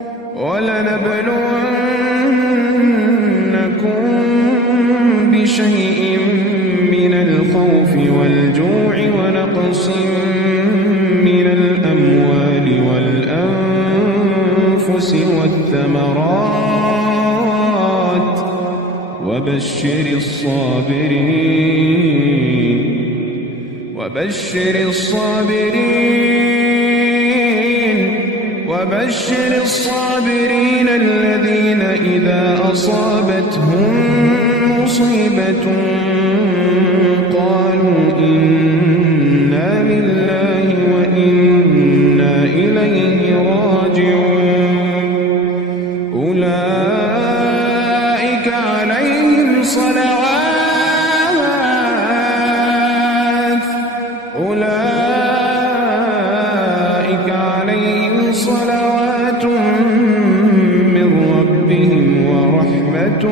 وَلَنَبْلُوَنَّكُم بِشَيْءٍ مِّنَ الْخَوْفِ وَالْجُوعِ وَنَقْصٍ مِّنَ الْأَمْوَالِ وَالْأَنفُسِ وَالثَّمَرَاتِ ۗ وَبَشِّرِ الصَّابِرِينَ الَّذِينَ إِذَا أَصَابَتْهُم مُّصِيبَةٌ قَالُوا إِنَّا لِلَّهِ وَإِنَّا إِلَيْهِ راجِعُونَ أُولَٰئِكَ عَلَيْهِمْ صَلَوَاتٌ مِّن رَّبِّهِمْ وَرَحْمَةٌ